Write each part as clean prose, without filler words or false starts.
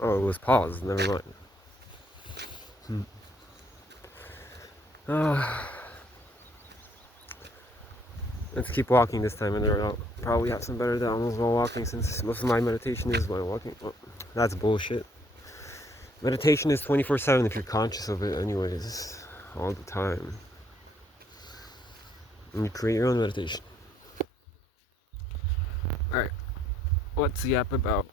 Oh, it was paused. Never mind. Let's keep walking this time, and I'll probably have some better downloads while walking, since most of my meditation is while walking. Oh, that's bullshit. Meditation is 24/7 if you're conscious of it, anyways, all the time. And you create your own meditation. Alright, what's the app about?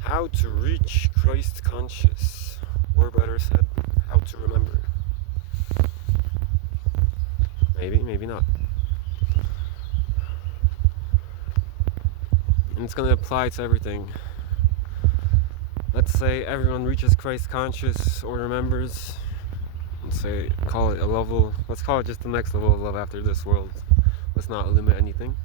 How to reach Christ conscious, or better said, how to remember. Maybe, maybe not. And it's going to apply to everything. Let's say everyone reaches Christ conscious or remembers. Let's say, call it a level. Let's call it just the next level of love after this world. Let's not limit anything.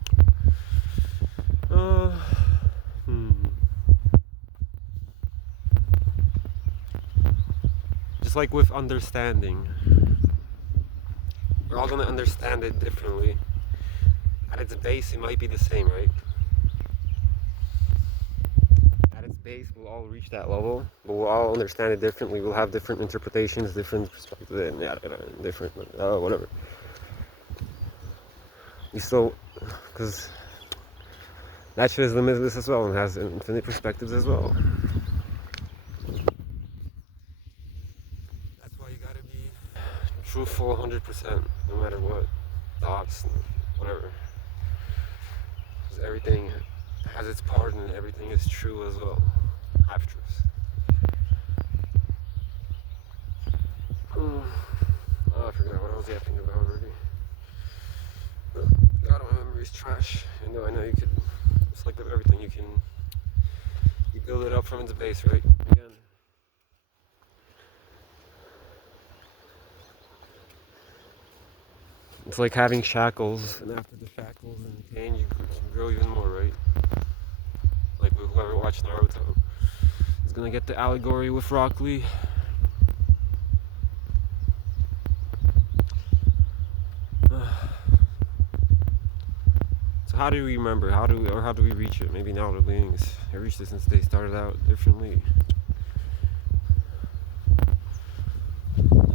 Just like with understanding, we're all going to understand it differently. At its base, it might be the same, right? At its base, we'll all reach that level, but we'll all understand it differently. We'll have different interpretations, different perspectives, and different, whatever. We still, because that shit is limitless as well and has infinite perspectives as well. That's why you gotta be truthful 100%, no matter what. Thoughts, whatever. Because everything has its part and everything is true as well. Half truths. Oh, I forgot what I was yapping about already. God, my memory's trash. I know you could, it's like everything, you build it up from its base, right? Again. It's like having shackles, and after the shackles and pain, you grow even more, right? Like whoever watched Naruto is gonna get the allegory with Rock Lee. So how do we remember? How do we reach it? Maybe now the beings have reached it since they started out differently.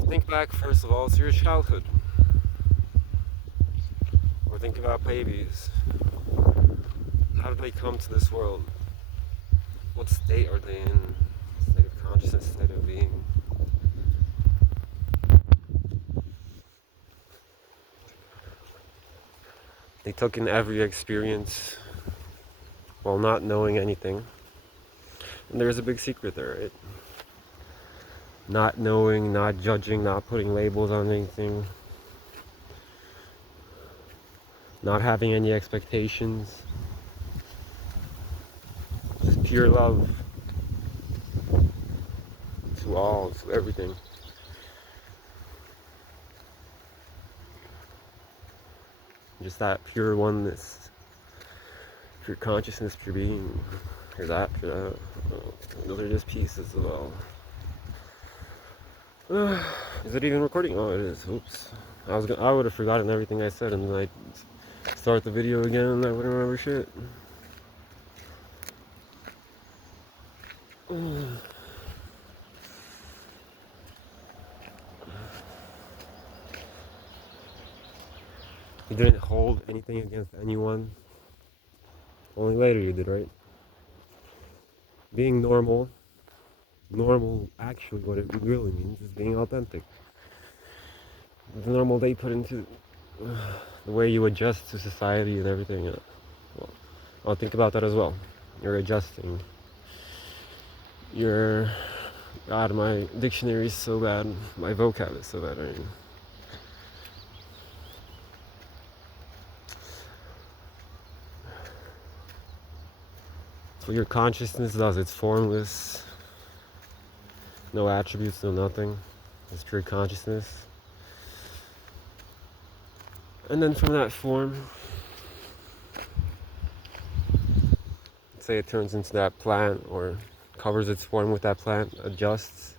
Think back first of all to your childhood. Or think about babies. How did they come to this world? What state are they in? State of consciousness, state of being. They took in every experience while not knowing anything. And there's a big secret there, right? Not knowing, not judging, not putting labels on anything. Not having any expectations. Just pure love. To all, to everything. Just that pure oneness. Pure consciousness, pure being. Pure that, pure that. Those are just pieces of all. Is it even recording? Oh, it is. Oops. I would have forgotten everything I said, and then I'd start the video again, and I wouldn't remember shit. You didn't hold anything against anyone. Only later you did, right? Being normal. Normal, actually, what it really means is being authentic. The normal they put into the way you adjust to society and everything. Well, I'll think about that as well. You're adjusting. God, my dictionary is so bad. My vocab is so bad. I mean, so your consciousness does. It's formless. No attributes, no nothing. It's pure consciousness. And then from that form, say it turns into that plant or covers its form with that plant, adjusts,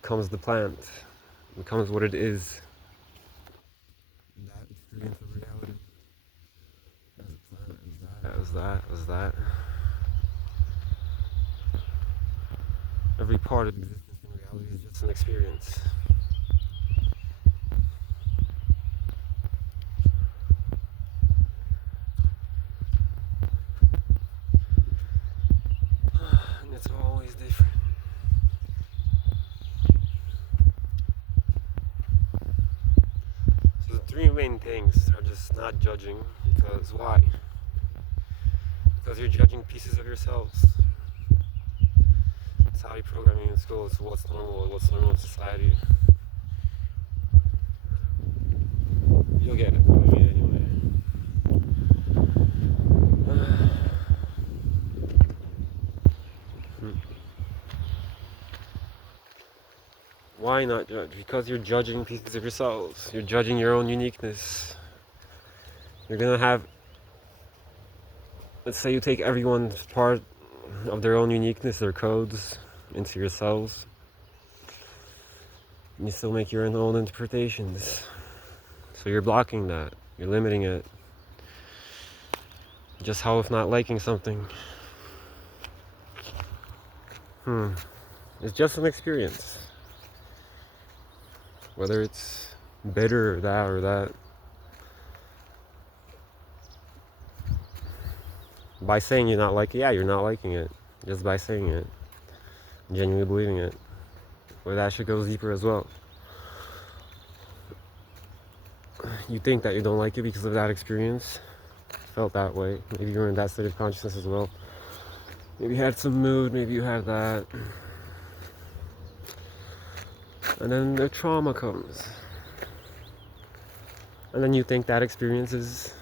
becomes the plant, becomes what it is. That experience of reality. As a plant, as that. Every part of existence in reality is just an experience. And it's always different. So the three main things are just not judging, because why? Because you're judging pieces of yourselves. That's how you program you in school. It's what's normal in society. You'll get it from me anyway. Why not judge? Because you're judging pieces of yourselves. You're judging your own uniqueness. You're gonna have, let's say you take everyone's part of their own uniqueness, their codes, into yourselves. And you still make your own interpretations. So you're blocking that. You're limiting it. Just how if not liking something? It's just an experience. Whether it's bitter or that. By saying you're not liking it, yeah, you're not liking it. Just by saying it. Genuinely believing it. Or that shit goes deeper as well. You think that you don't like it because of that experience. Felt that way. Maybe you were in that state of consciousness as well. Maybe you had some mood, maybe you had that. And then the trauma comes. And then you think that experience is,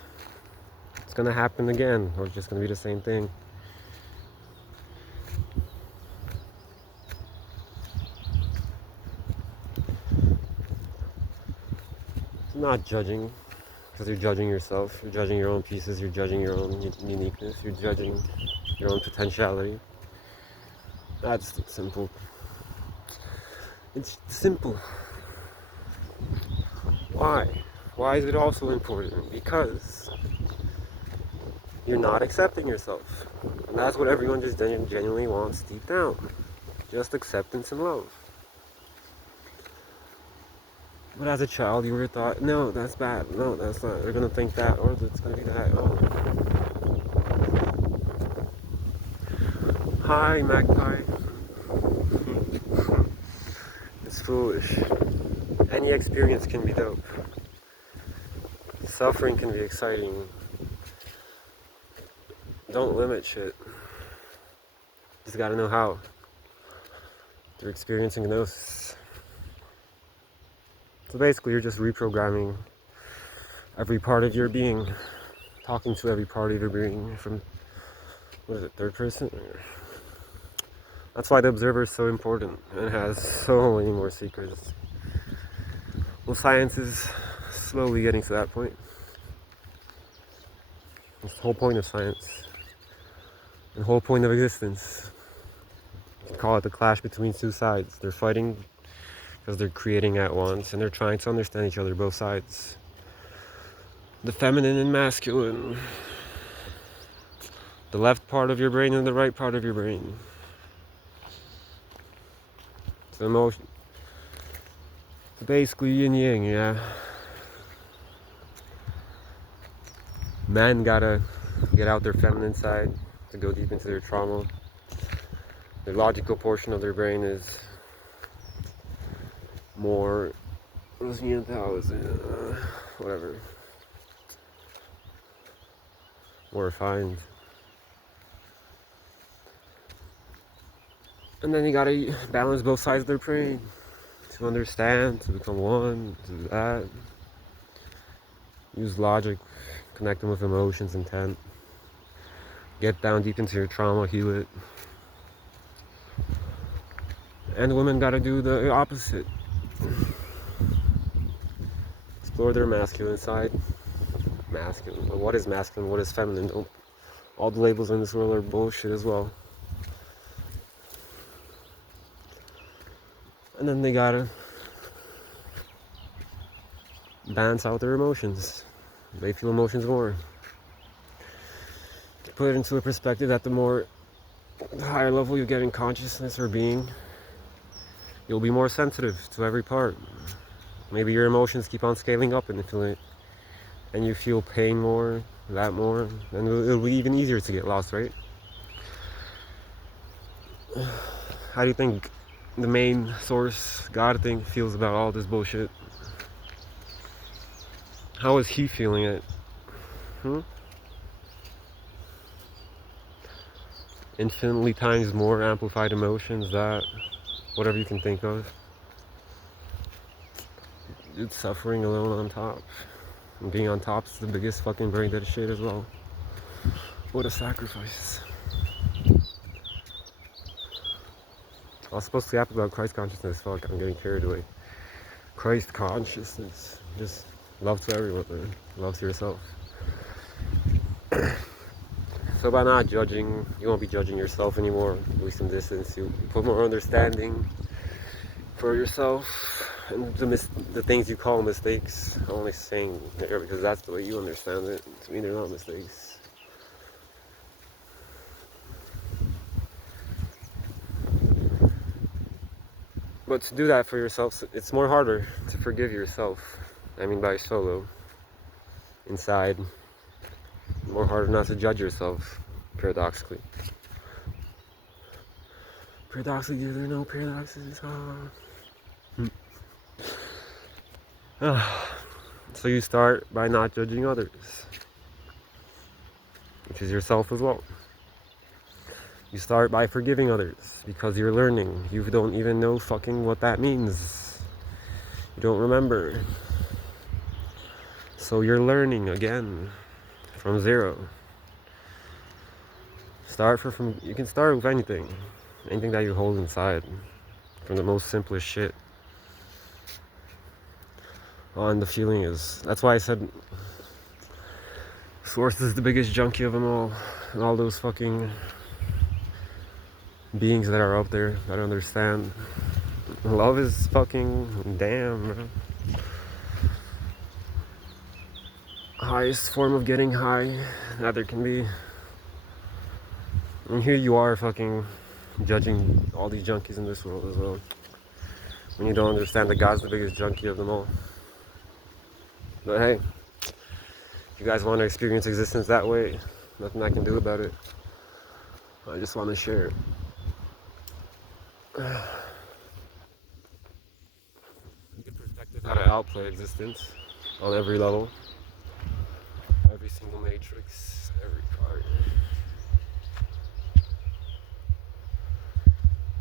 it's gonna happen again, or it's just gonna be the same thing. It's not judging, because you're judging yourself, you're judging your own pieces, you're judging your own uniqueness, you're judging your own potentiality. That's simple. It's simple. Why? Why is it also important? Because you're not accepting yourself. And that's what everyone just genuinely wants deep down. Just acceptance and love. But as a child, you were taught, no, that's bad. No, that's not. They're going to think that, or it's going to be that. Oh. Hi, magpie. It's foolish. Any experience can be dope. Suffering can be exciting. Don't limit shit. Just gotta know how. Through experiencing gnosis. So basically, you're just reprogramming every part of your being. Talking to every part of your being from, what is it, third person? That's why the observer is so important and has so many more secrets. Well, science is slowly getting to that point. It's the whole point of science. The whole point of existence. You can call it the clash between two sides. They're fighting because they're creating at once and they're trying to understand each other, both sides. The feminine and masculine. The left part of your brain and the right part of your brain. It's the emotion. Basically yin yang, yeah. Men gotta get out their feminine side to go deep into their trauma. The logical portion of their brain is more, whatever, more refined. And then you gotta balance both sides of their brain to understand, to become one, to do that. Use logic, connect them with emotions, intent. Get down deep into your trauma, heal it. And women gotta do the opposite. Explore their masculine side. Masculine. But what is masculine? What is feminine? All the labels in this world are bullshit as well. And then they gotta balance out their emotions. They feel emotions more. To put it into a perspective that the higher level you get in consciousness or being, You'll be more sensitive to every part. Maybe your emotions keep on scaling up and you feel pain more, that more, and it'll be even easier to get lost, right? How do you think the main source, God thing, feels about all this bullshit? How is he feeling it? Infinitely times more amplified emotions, that, whatever you can think of. It's suffering alone on top. And being on top is the biggest fucking brain dead shit as well. What a sacrifice. I was supposed to rap about Christ consciousness. Fuck, I'm getting carried away. Christ consciousness. Just love to everyone, man. Love to yourself. So by not judging, you won't be judging yourself anymore. At least in this instance, you put more understanding for yourself and the things you call mistakes. I'm only saying there because that's the way you understand it. To me, they're not mistakes. But to do that for yourself, it's more harder to forgive yourself. I mean, by solo. Inside. More harder not to judge yourself, paradoxically. Paradoxically, there are no paradoxes. So you start by not judging others, which is yourself as well. You start by forgiving others because you're learning. You don't even know fucking what that means. You don't remember. So you're learning again from zero. You can start with anything that you hold inside, from the most simplest shit. And the feeling is, that's why I said Source is the biggest junkie of them all, and all those fucking beings that are up there that understand. Love is fucking damn, bro. Highest form of getting high that there can be. And here you are fucking judging all these junkies in this world as well, when you don't understand that God's the biggest junkie of them all. But hey, if you guys want to experience existence that way, nothing I can do about it. I just want to share it. Good perspective how to outplay existence on every level, every single matrix, every part.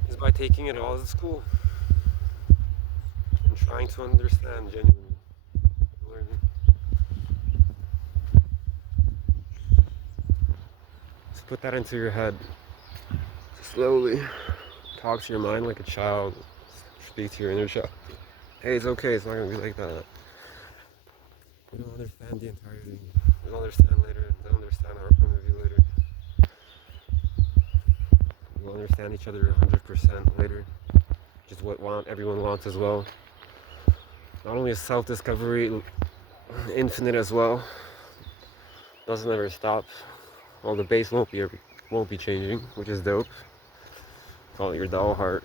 Is by taking it all as a school and trying to understand genuinely, learning. Just put that into your head. Slowly talk to your mind like a child. Speak to your inner child. Hey, it's okay. It's not gonna be like that. You don't understand the entire thing. You'll understand later. They'll understand our point of view later. We'll understand each other 100% later. Which is what everyone wants as well. Not only is self-discovery infinite as well. Doesn't ever stop. Well, the base won't be changing, which is dope. Call it your doll heart.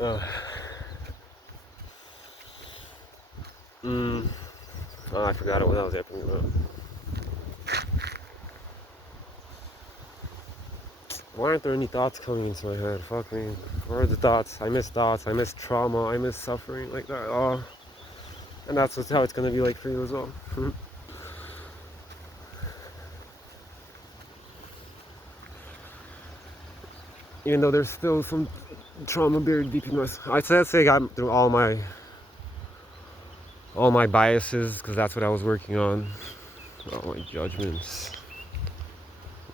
Oh, I forgot what I was yapping about. Why aren't there any thoughts coming into my head? Fuck me. Where are the thoughts? I miss trauma, I miss suffering, like that. Oh. And that's how it's gonna be like for you as well. Even though there's still some trauma buried deep in us. I'd say I got through all my biases, because that's what I was working on. All my judgments.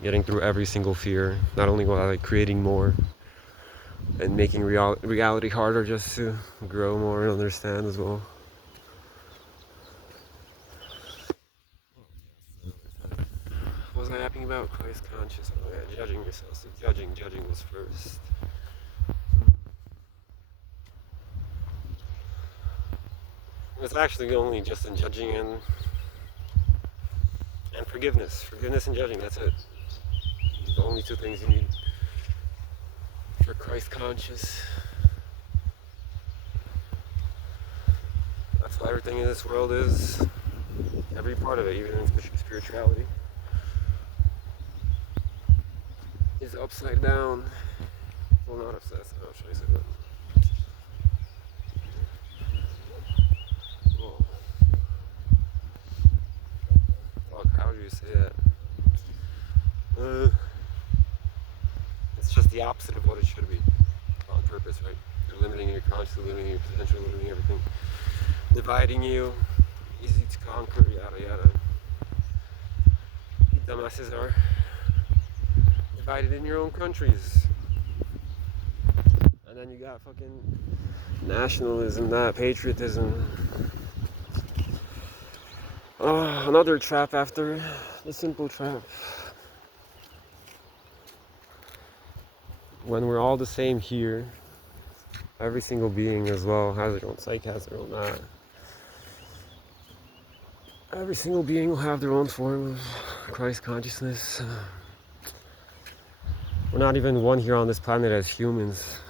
Getting through every single fear. Not only while like creating more and making reality harder, just to grow more and understand as well. What was I yapping about? Christ conscious. Oh, yeah, judging yourself. So judging was first. It's actually only just in judging and forgiveness. Forgiveness and judging, that's it. only two things you need for Christ conscious. That's what everything in this world is. Every part of it, even in spirituality, is upside down. Well, not upside down. How should I say that? Well, fuck, how do you say that? It's just the opposite of what it should be. On purpose, right? You're limiting your consciousness, limiting your potential, limiting everything. Dividing you. Easy to conquer, yada yada. You dumbasses are divided in your own countries. And then you got fucking nationalism, that patriotism. Another trap after the simple trap. When we're all the same here, every single being as well has their own psyche, has their own that. Every single being will have their own form of Christ consciousness. We're not even one here on this planet as humans.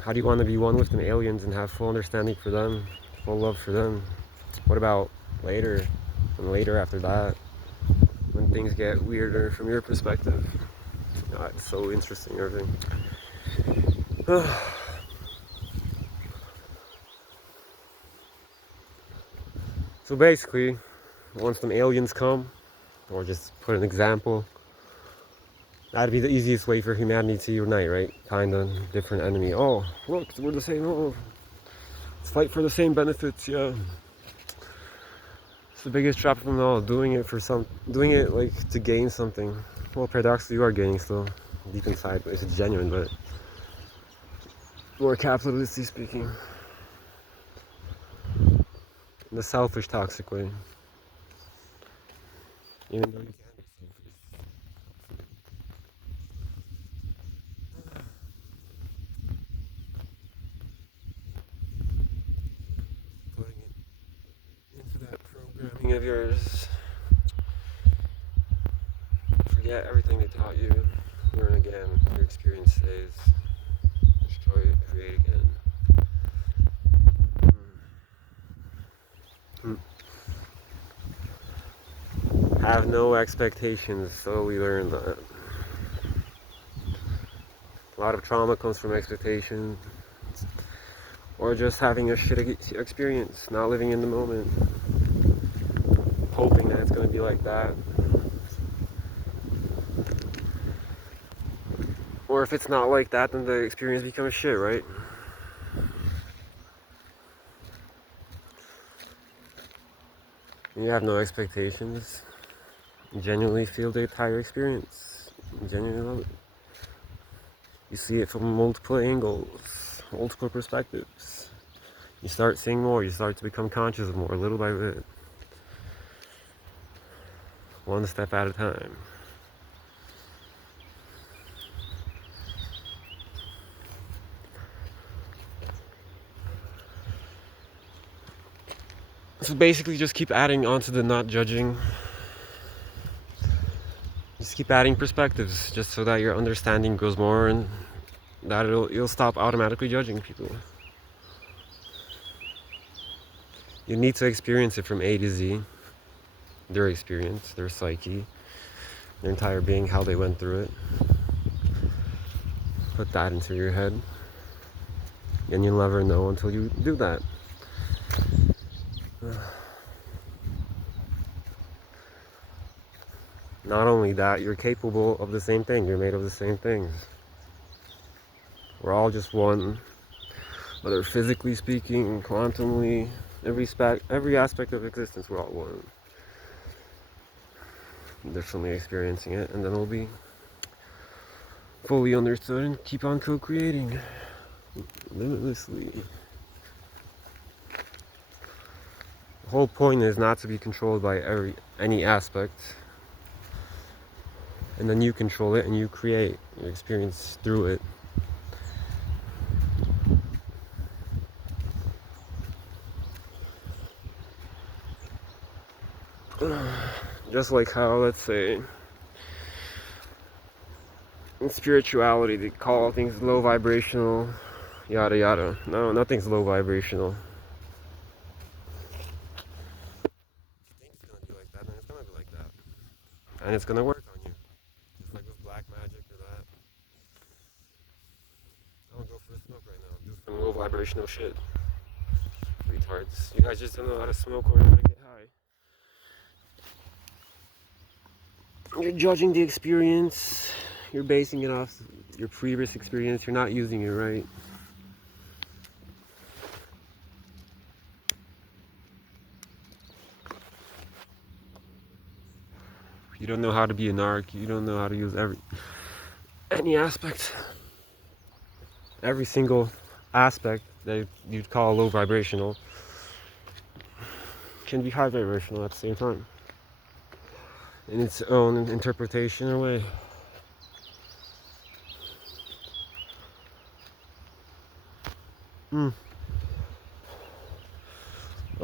How do you want to be one with them aliens and have full understanding for them, full love for them? What about later, and later after that, when things get weirder from your perspective? God, it's so interesting, everything. So basically, once them aliens come, or just put an example, that'd be the easiest way for humanity to unite, right? Kind of different enemy. Oh, look, we're the same. Oh, let's fight for the same benefits. Yeah. It's the biggest trap of them all. Doing it like to gain something. Well, paradoxically, you are gaining still, deep inside, but it's genuine, but more capitalistically speaking, in the selfish, toxic way. Even though you can be selfish. Putting it into that programming of yours. Forget everything they taught you. Learn again. Your experience stays. Destroy it. Create again. Have no expectations. So we learn that. A lot of trauma comes from expectation. Or just having a shit experience. Not living in the moment. Hoping that it's going to be like that. Or if it's not like that, then the experience becomes shit, right? You have no expectations. You genuinely feel the entire experience. You genuinely love it. You see it from multiple angles, multiple perspectives. You start seeing more, you start to become conscious of more, little by bit. One step at a time. So basically just keep adding onto the not judging. Just keep adding perspectives, just so that your understanding grows more and that you'll stop automatically judging people. You need to experience it from A to Z. Their experience, their psyche, their entire being, how they went through it. Put that into your head. And you'll never know until you do that. Not only that, you're capable of the same thing. You're made of the same things. We're all just one. Whether physically speaking, quantumly, every aspect of existence, we're all one. Differently experiencing it, and then we'll be fully understood and keep on co-creating limitlessly. The whole point is not to be controlled by any aspect, and then you control it and you create your experience through it. Just like how, let's say, In spirituality, they call things low vibrational, yada yada. No, nothing's low vibrational. Think it's gonna be like that, then it's gonna be like that. And it's gonna work on you. Just like with black magic or that. I'm gonna go for a smoke right now. Do some low vibrational shit. Retards. You guys just don't know how to smoke or how to get high. You're judging the experience. You're basing it off your previous experience. You're not using it right. You don't know how to be a narc. You don't know how to use any aspect. Every single aspect that you'd call low vibrational can be high vibrational at the same time. In its own interpretation or way. I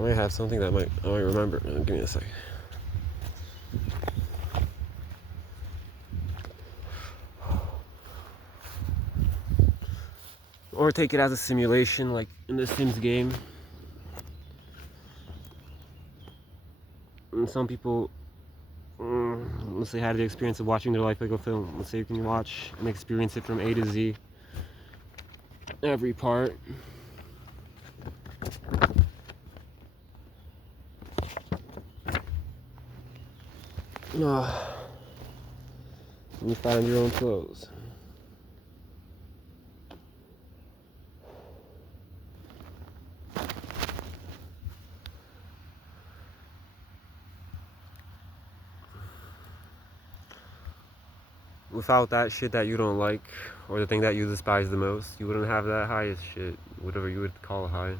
might have something that I might remember. Give me a second. Or take it as a simulation, like in the Sims game. And some people, let's say, had the experience of watching their life like a film. Let's say you can watch and experience it from A to Z. Every part. You find your own clothes. Without that shit that you don't like, or the thing that you despise the most, you wouldn't have that highest shit, whatever you would call a high.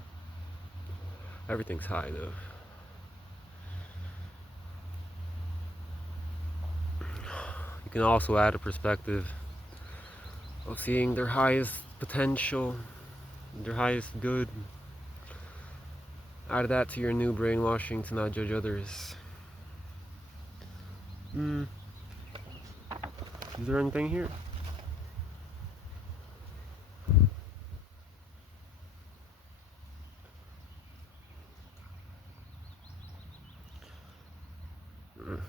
Everything's high though. You can also add a perspective of seeing their highest potential, their highest good. Add that to your new brainwashing to not judge others. Is there anything here?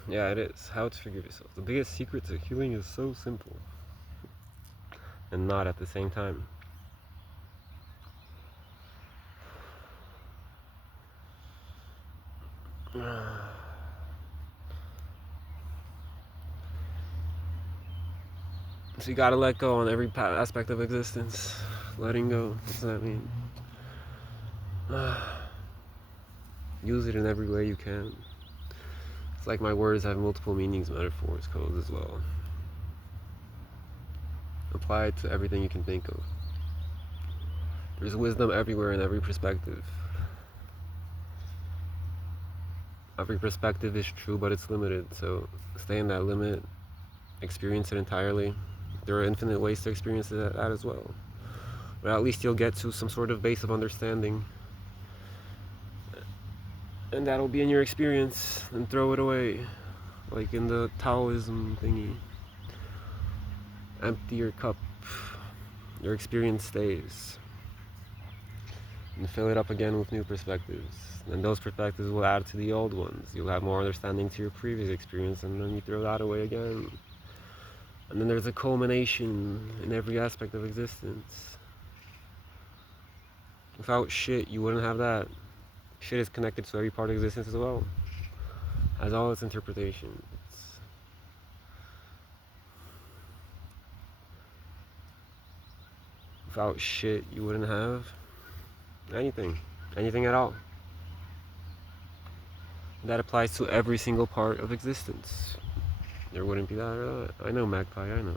Yeah, it is. How to forgive yourself. The biggest secret to healing is so simple. And not at the same time. So you gotta let go on every aspect of existence. Letting go, what does that mean? Use it in every way you can. It's like my words have multiple meanings, metaphors, codes as well. Apply it to everything you can think of. There's wisdom everywhere in every perspective. Every perspective is true, but it's limited, so stay in that limit. Experience it entirely. There are infinite ways to experience that as well. But at least you'll get to some sort of base of understanding. And that'll be in your experience, and throw it away. Like in the Taoism thingy. Empty your cup. Your experience stays. And fill it up again with new perspectives. And those perspectives will add to the old ones. You'll have more understanding to your previous experience, and then you throw that away again. And then there's a culmination in every aspect of existence. Without shit, you wouldn't have that. Shit is connected to every part of existence as well. Has all its interpretations. Without shit, you wouldn't have anything. Anything at all. That applies to every single part of existence. There wouldn't be that or that. I know, Magpie, I know.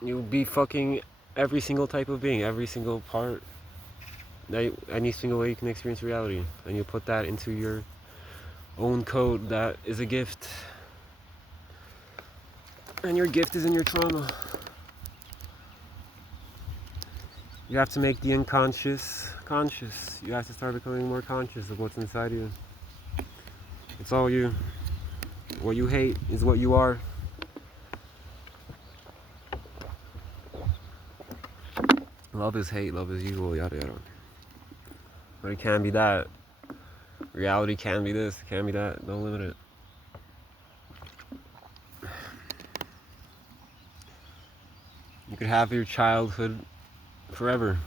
You'd be fucking every single type of being, every single part, any single way you can experience reality. And you put that into your own code that is a gift. And your gift is in your trauma. You have to make the unconscious conscious. You have to start becoming more conscious of what's inside you. It's all you. What you hate is what you are. Love is hate, love is evil, yada yada. But it can't be that. Reality can be this, it can be that. Don't limit it. You could have your childhood forever.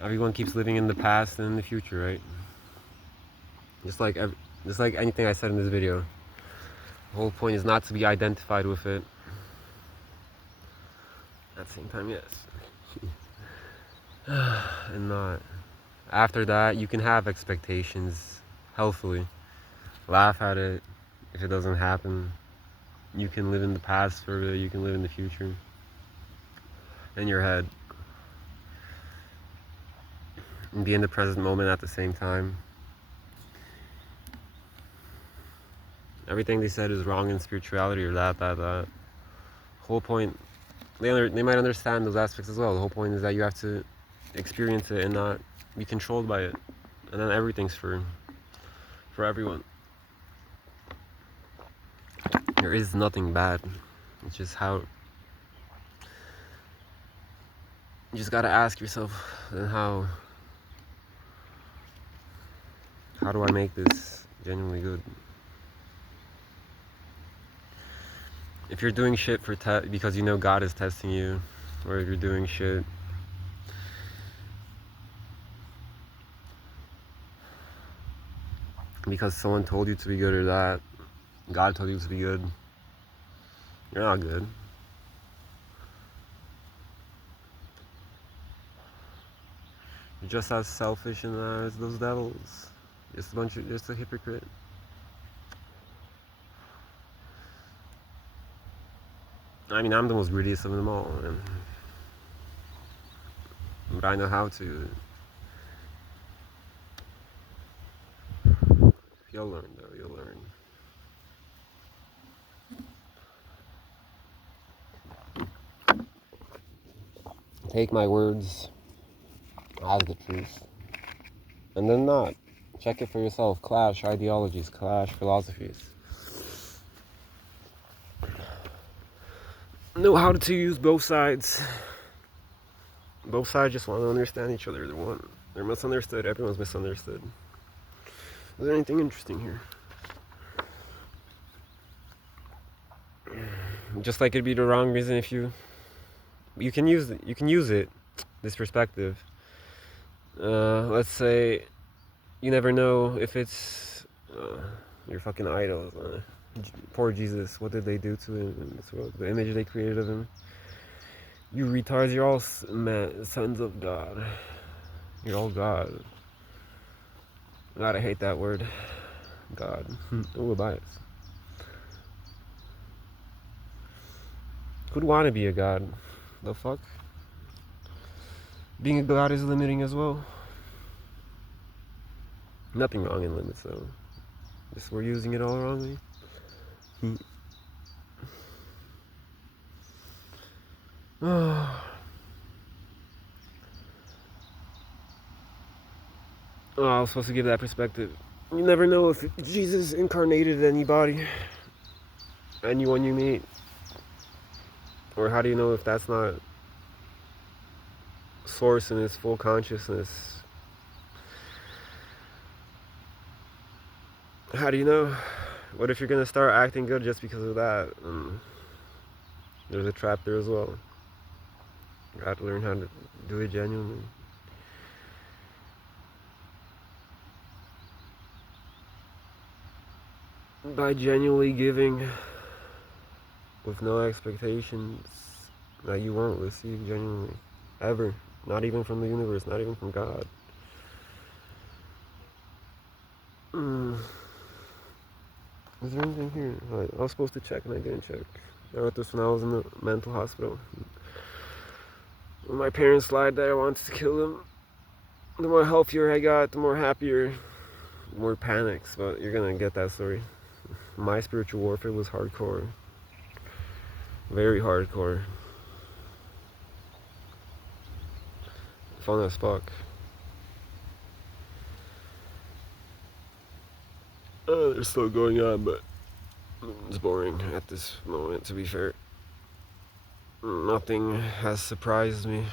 Everyone keeps living in the past and in the future, right? Just like anything I said in this video. The whole point is not to be identified with it. At the same time, yes. And not. After that, you can have expectations healthfully. Laugh at it if it doesn't happen. You can live in the past for a bit, you can live in the future. In your head. And be in the present moment at the same time. Everything they said is wrong in spirituality or that. Whole point, they might understand those aspects as well. The whole point is that you have to experience it and not be controlled by it. And then everything's for everyone. There is nothing bad. It's just how you just gotta ask yourself, then how do I make this genuinely good? If you're doing shit for because you know God is testing you, or if you're doing shit because someone told you to be good or that God told you to be good, you're not good. You're just as selfish and as those devils. Just a hypocrite. I mean, I'm the most greediest of them all, but I know how to. You'll learn, though. You'll learn. Take my words as the truth, and then not. Check it for yourself. Clash ideologies, clash philosophies. Know how to use both sides. Both sides just want to understand each other. They're misunderstood. Everyone's misunderstood. Is there anything interesting here? Just like it'd be the wrong reason if you can use it, this perspective. Let's say you never know if it's your fucking idols. Poor Jesus, what did they do to him in this world? The image they created of him. You retards, you're all sons of God. You're all God. God, I hate that word. God. Ooh, a bias. Who'd want to be a God? The fuck? Being a God is limiting as well. Nothing wrong in limits though. Just we're using it all wrongly. Oh, I was supposed to give that perspective. You never know if Jesus incarnated anybody, anyone you meet. Or how do you know if that's not source in its full consciousness? How do you know? What if you're gonna start acting good just because of that? There's a trap there as well. You have to learn how to do it genuinely. By genuinely giving with no expectations that you won't receive genuinely. Ever. Not even from the universe, not even from God. Is there anything here? I was supposed to check and I didn't check. I wrote this when I was in the mental hospital. When my parents lied that I wanted to kill them, the more healthier I got, the more happier, the more panics. But you're gonna get that story. My spiritual warfare was hardcore. Very hardcore. fun as fuck. They're still going on, but it's boring at this moment, to be fair. Nothing has surprised me.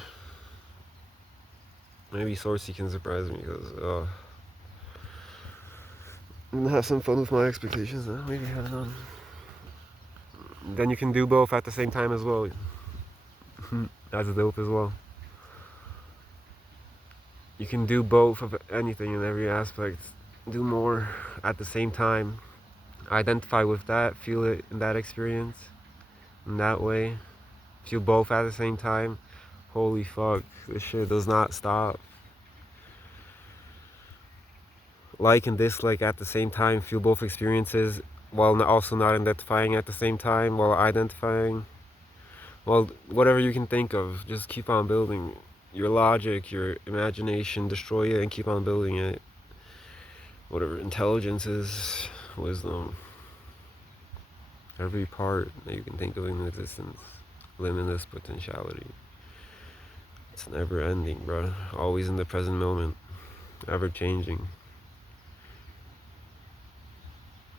Maybe Sourcey can surprise me because I'm gonna have some fun with my expectations. Maybe have none. Then you can do both at the same time as well. That's dope as well. You can do both of anything in every aspect. Do more at the same time. Identify with that, feel it in that experience, in that way. Feel both at the same time. Holy fuck, this shit does not stop. Like and dislike at the same time, feel both experiences while also not identifying at the same time, while identifying. Well, whatever you can think of, just keep on building. Your logic, your imagination, destroy it and keep on building it. Whatever intelligence is, wisdom, every part that you can think of in existence, limitless potentiality. It's never ending, bro. Always in the present moment, ever changing.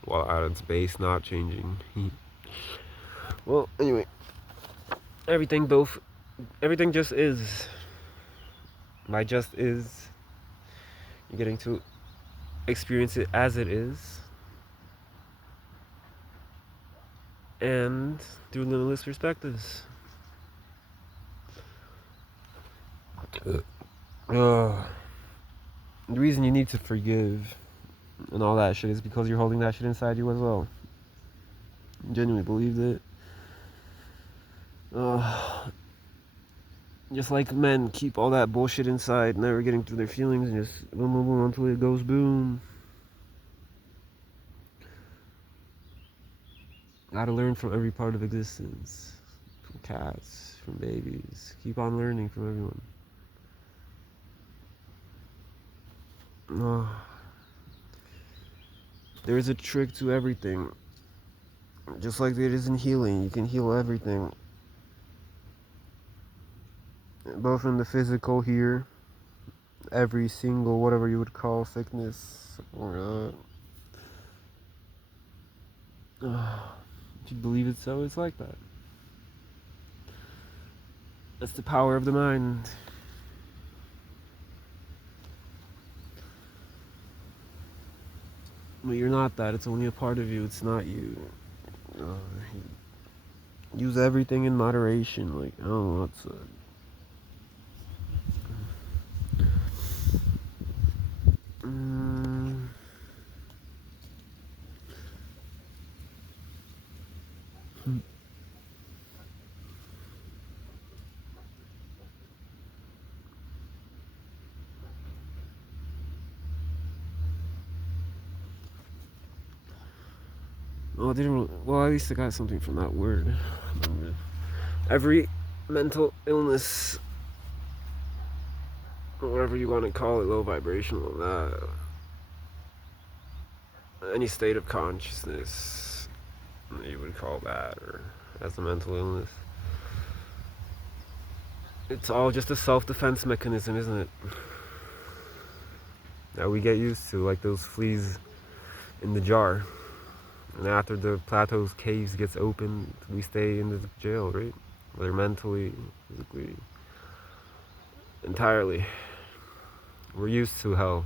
While at its base, not changing. Well, anyway, everything just is. By just is, you're getting to experience it as it is, and through limitless perspectives. The reason you need to forgive and all that shit is because you're holding that shit inside you as well. I genuinely believe that. Just like men keep all that bullshit inside, never getting through their feelings, and just boom, boom, boom until it goes boom. Gotta learn from every part of existence. From cats, from babies. Keep on learning from everyone. There's a trick to everything. Just like there is in healing, you can heal everything. Both in the physical here, every single whatever you would call sickness, or if you believe it so, it's like that. That's the power of the mind. But you're not that, it's only a part of you, it's not you. Use everything in moderation, like, I don't know what's well, I didn't really, well, at least I got something from that word. Every mental illness, or whatever you want to call it, low vibrational, any state of consciousness that you would call that, or as a mental illness, it's all just a self-defense mechanism, isn't it? That we get used to, like those fleas in the jar. And after the plateau's caves gets opened, we stay in the jail, right? Whether mentally, physically, entirely. We're used to hell.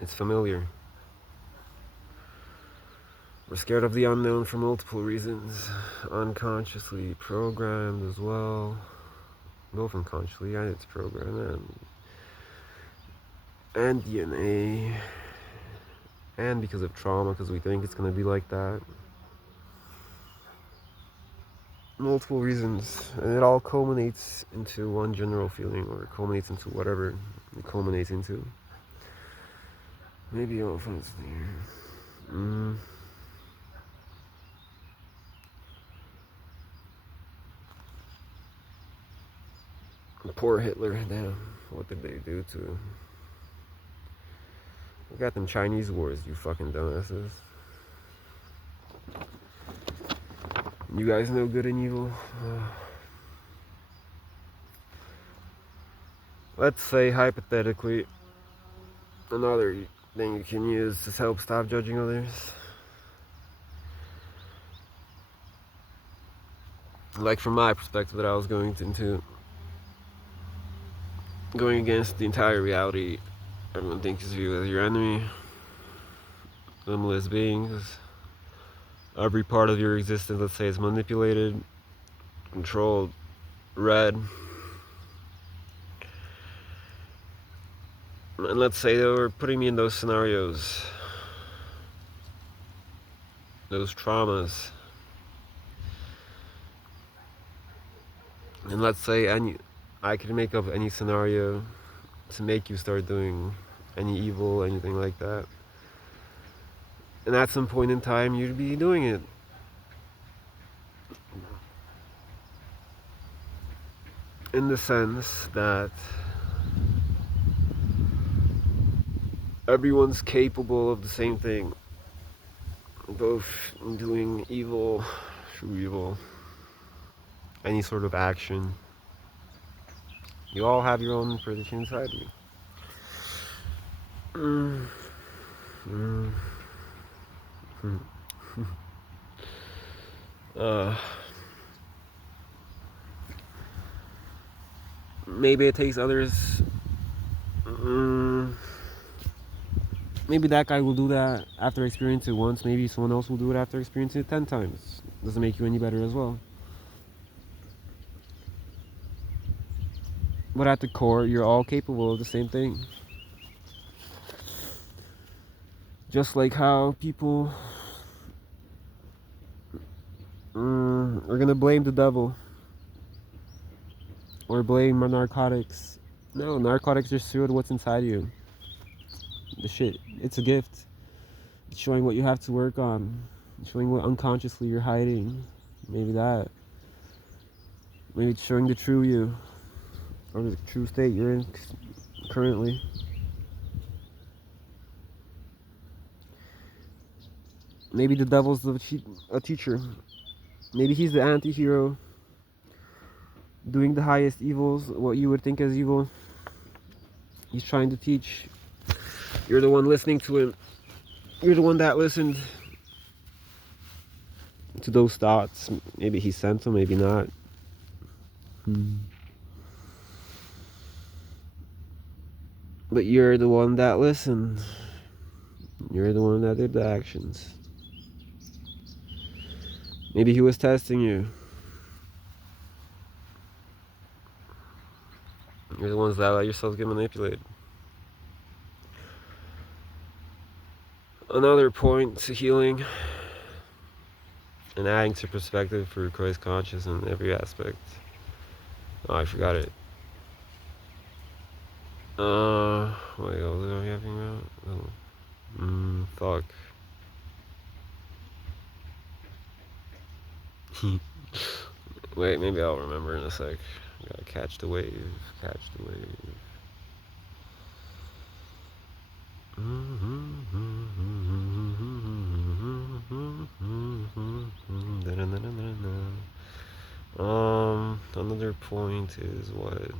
It's familiar. We're scared of the unknown for multiple reasons. Unconsciously programmed as well. Both unconsciously, and it's programmed, and DNA. And because of trauma, because we think it's going to be like that. Multiple reasons, and it all culminates into one general feeling, or it culminates into whatever it culminates into. Maybe I'll find something here. Poor Hitler, damn. What did they do to him? We got them Chinese wars, you fucking dumbasses. You guys know good and evil. Let's say, hypothetically, another thing you can use to help stop judging others. Like from my perspective that I was going against the entire reality. Everyone thinks of you as your enemy. Limitless beings. Every part of your existence, let's say, is manipulated, controlled, read. And let's say they were putting me in those scenarios, those traumas. And let's say I could make up any scenario to make you start doing any evil, anything like that. And at some point in time, you'd be doing it. In the sense that everyone's capable of the same thing. Both doing evil, true evil, any sort of action. You all have your own prediction inside you. Maybe it takes others. Maybe that guy will do that after experiencing it once. Maybe someone else will do it after experiencing it 10 times. Doesn't make you any better as well. But at the core, you're all capable of the same thing. Just like how people are gonna blame the devil or blame narcotics. No, narcotics just showed what's inside you. The shit, it's a gift. It's showing what you have to work on. It's showing what unconsciously you're hiding. Maybe that. Maybe it's showing the true you, or the true state you're in currently. Maybe the devil's a teacher. Maybe he's the anti-hero, doing the highest evils, what you would think as evil. He's trying to teach. You're the one listening to him. You're the one that listened to those thoughts. Maybe he sent them, maybe not. But you're the one that listened. You're the one that did the actions. Maybe he was testing you. You're the ones that let yourselves get manipulated. Another point to healing and adding to perspective for Christ conscious in every aspect. Oh, I forgot it. What was I talking about? Fuck. Wait, maybe I'll remember in a sec. Gotta catch the wave. Catch the wave. Another point is what?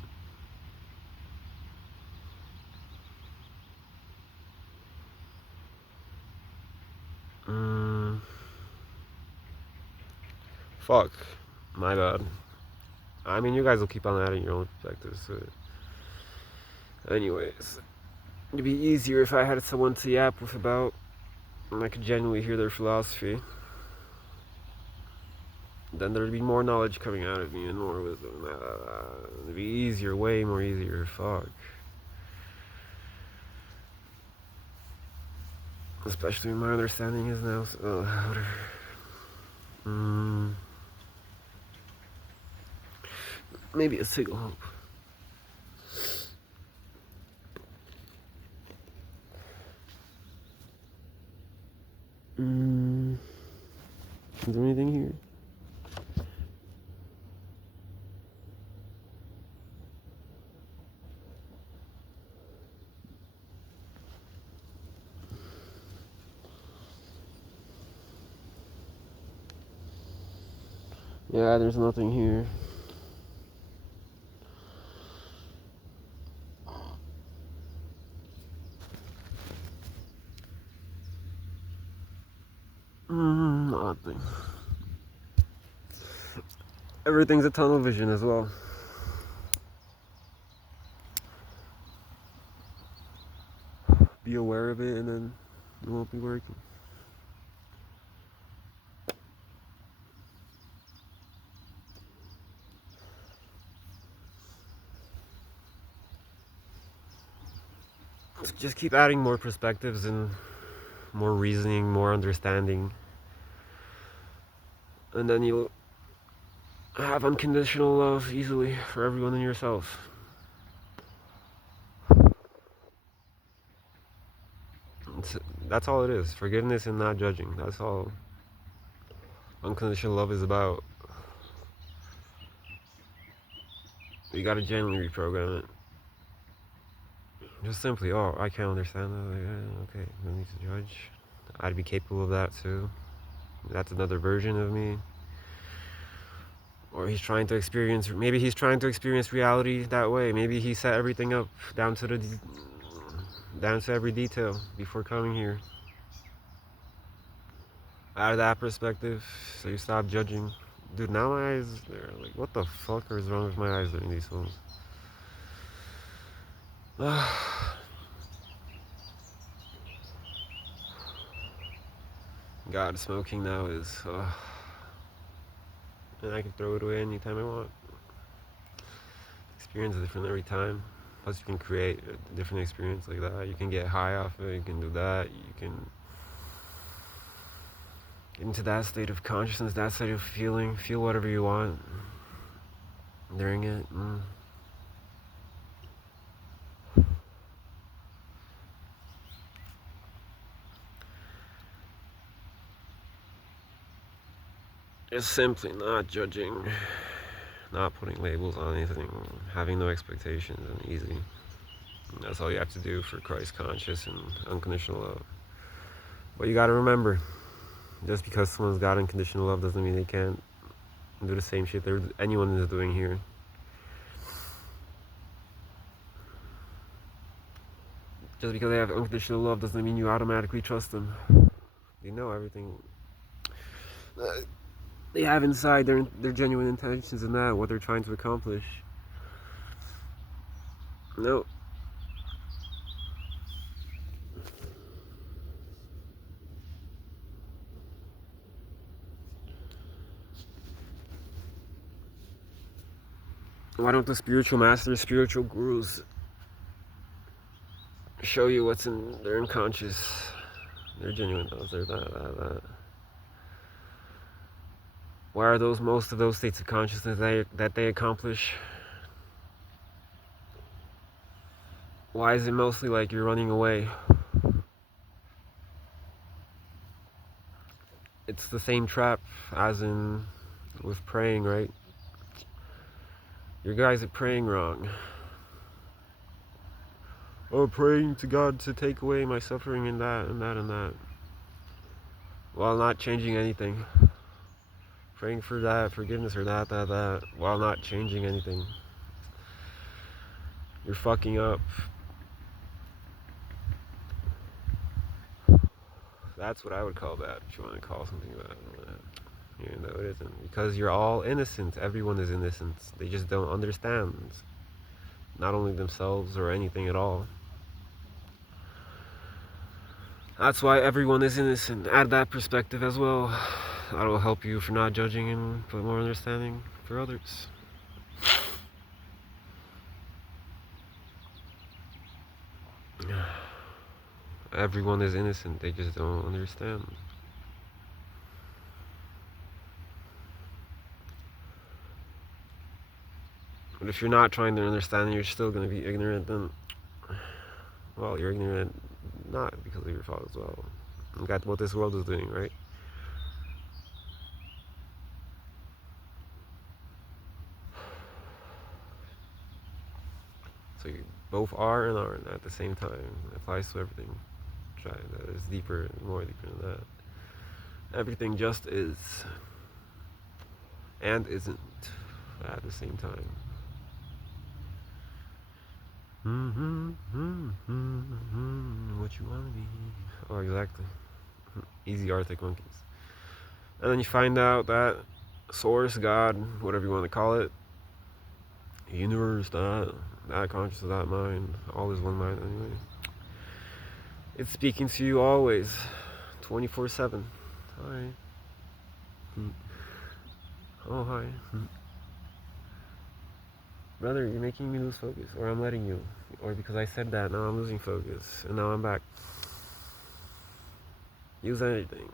Fuck. My bad. I mean, you guys will keep on adding your own perspectives to it. Anyways, it'd be easier if I had someone to yap with about, and I could genuinely hear their philosophy. Then there'd be more knowledge coming out of me and more wisdom. It'd be easier, way more easier. Fuck. Especially when my understanding is now. So, whatever. Maybe a single hope. Is there anything here? Yeah, there's nothing here. Odd thing. Everything's a tunnel vision as well. Be aware of it and then it won't be working. Just keep adding more perspectives and more reasoning, more understanding. And then you'll have unconditional love easily for everyone and yourself. That's all it is. Forgiveness and not judging. That's all unconditional love is about. You gotta gently reprogram it. Just simply, oh, I can't understand that. Like, okay, no need to judge. I'd be capable of that too. That's another version of me. Or he's trying to experience, maybe he's trying to experience reality that way. Maybe he set everything up down to every detail before coming here. Out of that perspective, so you stop judging. Dude, now my eyes, they're like, what the fuck is wrong with my eyes during these films? God, smoking now is, and I can throw it away anytime I want. Experience is different every time. Plus, you can create a different experience like that. You can get high off it. You can do that. You can get into that state of consciousness, that state of feeling. Feel whatever you want during it. Just simply not judging, not putting labels on anything, having no expectations, and easy. And that's all you have to do for Christ conscious and unconditional love. But you gotta remember, just because someone's got unconditional love doesn't mean they can't do the same shit that anyone is doing here. Just because they have unconditional love doesn't mean you automatically trust them. You know everything they have inside, their genuine intentions in that, what they're trying to accomplish. No. Why don't the spiritual masters, spiritual gurus show you what's in their unconscious, their genuine thoughts, their that. Why are most of those states of consciousness that they accomplish? Why is it mostly like you're running away? It's the same trap as in with praying, right? You guys are praying wrong. Oh, praying to God to take away my suffering and that and that and that, while not changing anything. Praying for that, forgiveness or that, while not changing anything. You're fucking up. That's what I would call bad, if you want to call something bad. Even though it isn't. Because you're all innocent. Everyone is innocent. They just don't understand. Not only themselves or anything at all. That's why everyone is innocent. Add that perspective as well. That will help you for not judging and put more understanding for others. Everyone is innocent. They just don't understand. But if you're not trying to understand and you're still going to be ignorant, then, well, you're ignorant not because of your fault as well. Look at what this world is doing, right? So you both are and aren't at the same time. It applies to everything. Try that is deeper, more deeper than that. Everything just is and isn't at the same time. What you wanna be? Oh, exactly. Easy Arctic Monkeys. And then you find out that source, God, whatever you want to call it, universe, that consciousness, that mind, all is one mind anyway. It's speaking to you always, 24/7. Hi. Oh, hi. Brother, you're making me lose focus, or I'm letting you. Or because I said that, now I'm losing focus, and now I'm back. Use anything.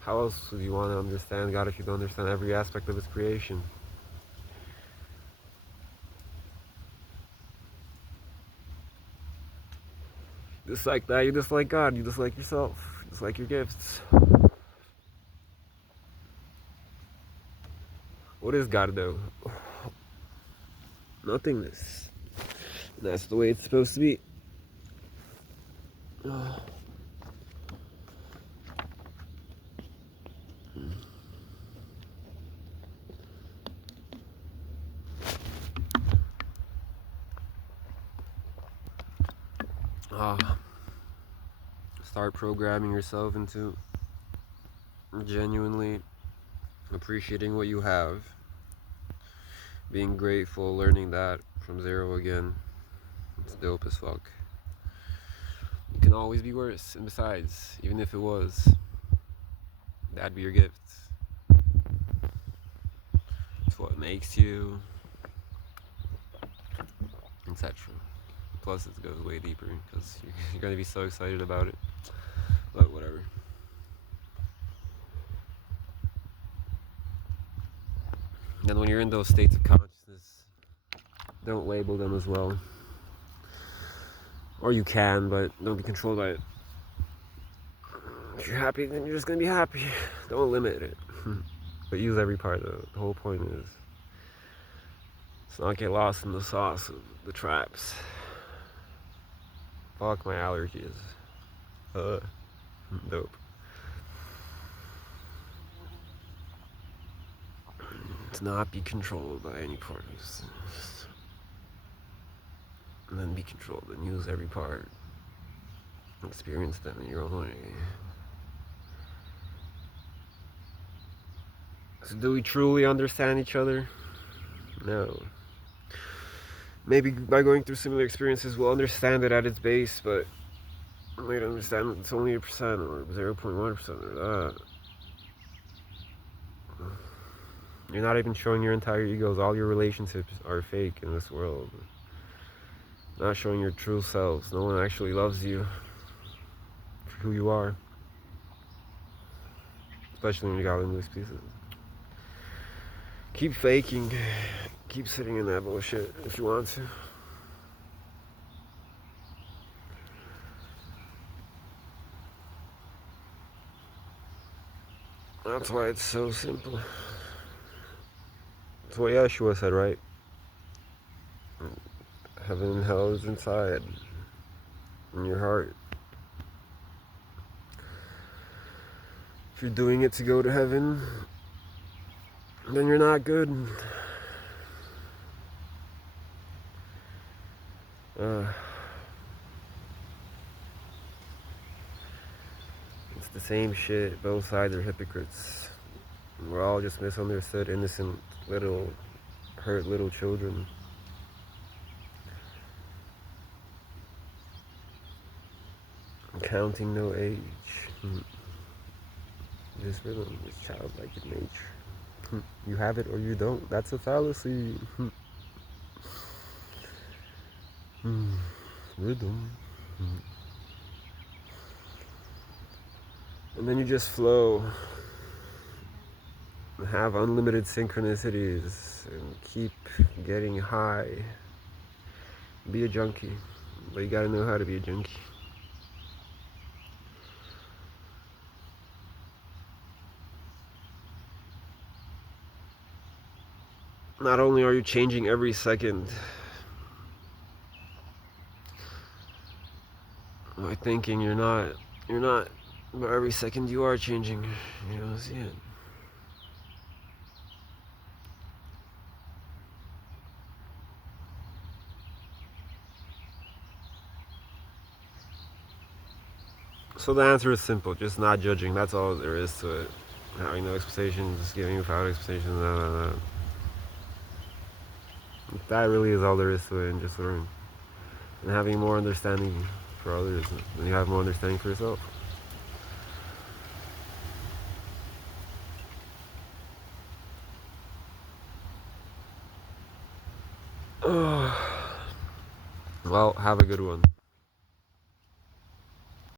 How else would you want to understand God if you don't understand every aspect of His creation? Just like that, you dislike God, you dislike yourself, you dislike your gifts. What is God though? Nothingness. And that's the way it's supposed to be. Start programming yourself into genuinely appreciating what you have, being grateful, learning that from zero again. It's dope as fuck. It can always be worse, and besides, even if it was, that'd be your gift. It's what makes you, etc. Plus, it goes way deeper because you're gonna be so excited about it. But whatever. And when you're in those states of consciousness, don't label them as well. Or you can, but don't be controlled by it. If you're happy, then you're just gonna be happy. Don't limit it. But use every part though. The whole point is let's not get lost in the sauce of the traps. Fuck my allergies. Dope. To not be controlled by any parties. And then be controlled and use every part. Experience them in your own way. So do we truly understand each other? No. Maybe by going through similar experiences we'll understand it at its base, but we might understand that it's only 1% or 0.1% or that. You're not even showing your entire egos. All your relationships are fake in this world. Not showing your true selves. No one actually loves you for who you are. Especially when you got in these pieces. Keep faking. Keep sitting in that bullshit if you want to. That's why it's so simple. That's what Yeshua said, right? Heaven and hell is inside, in your heart. If you're doing it to go to heaven, then you're not good. It's the same shit. Both sides are hypocrites. We're all just misunderstood, innocent, little, hurt little children. Counting no age. This rhythm is childlike in nature. You have it or you don't. That's a fallacy. Rhythm. And then you just flow. Have unlimited synchronicities and keep getting high. Be a junkie. But you gotta know how to be a junkie. Not only are you changing every second by thinking you're not, but every second you are changing. You don't see it. So the answer is simple, just not judging. That's all there is to it. Having no expectations, just giving without expectations. That really is all there is to it, and just learn. And having more understanding for others, and you have more understanding for yourself. Well, have a good one.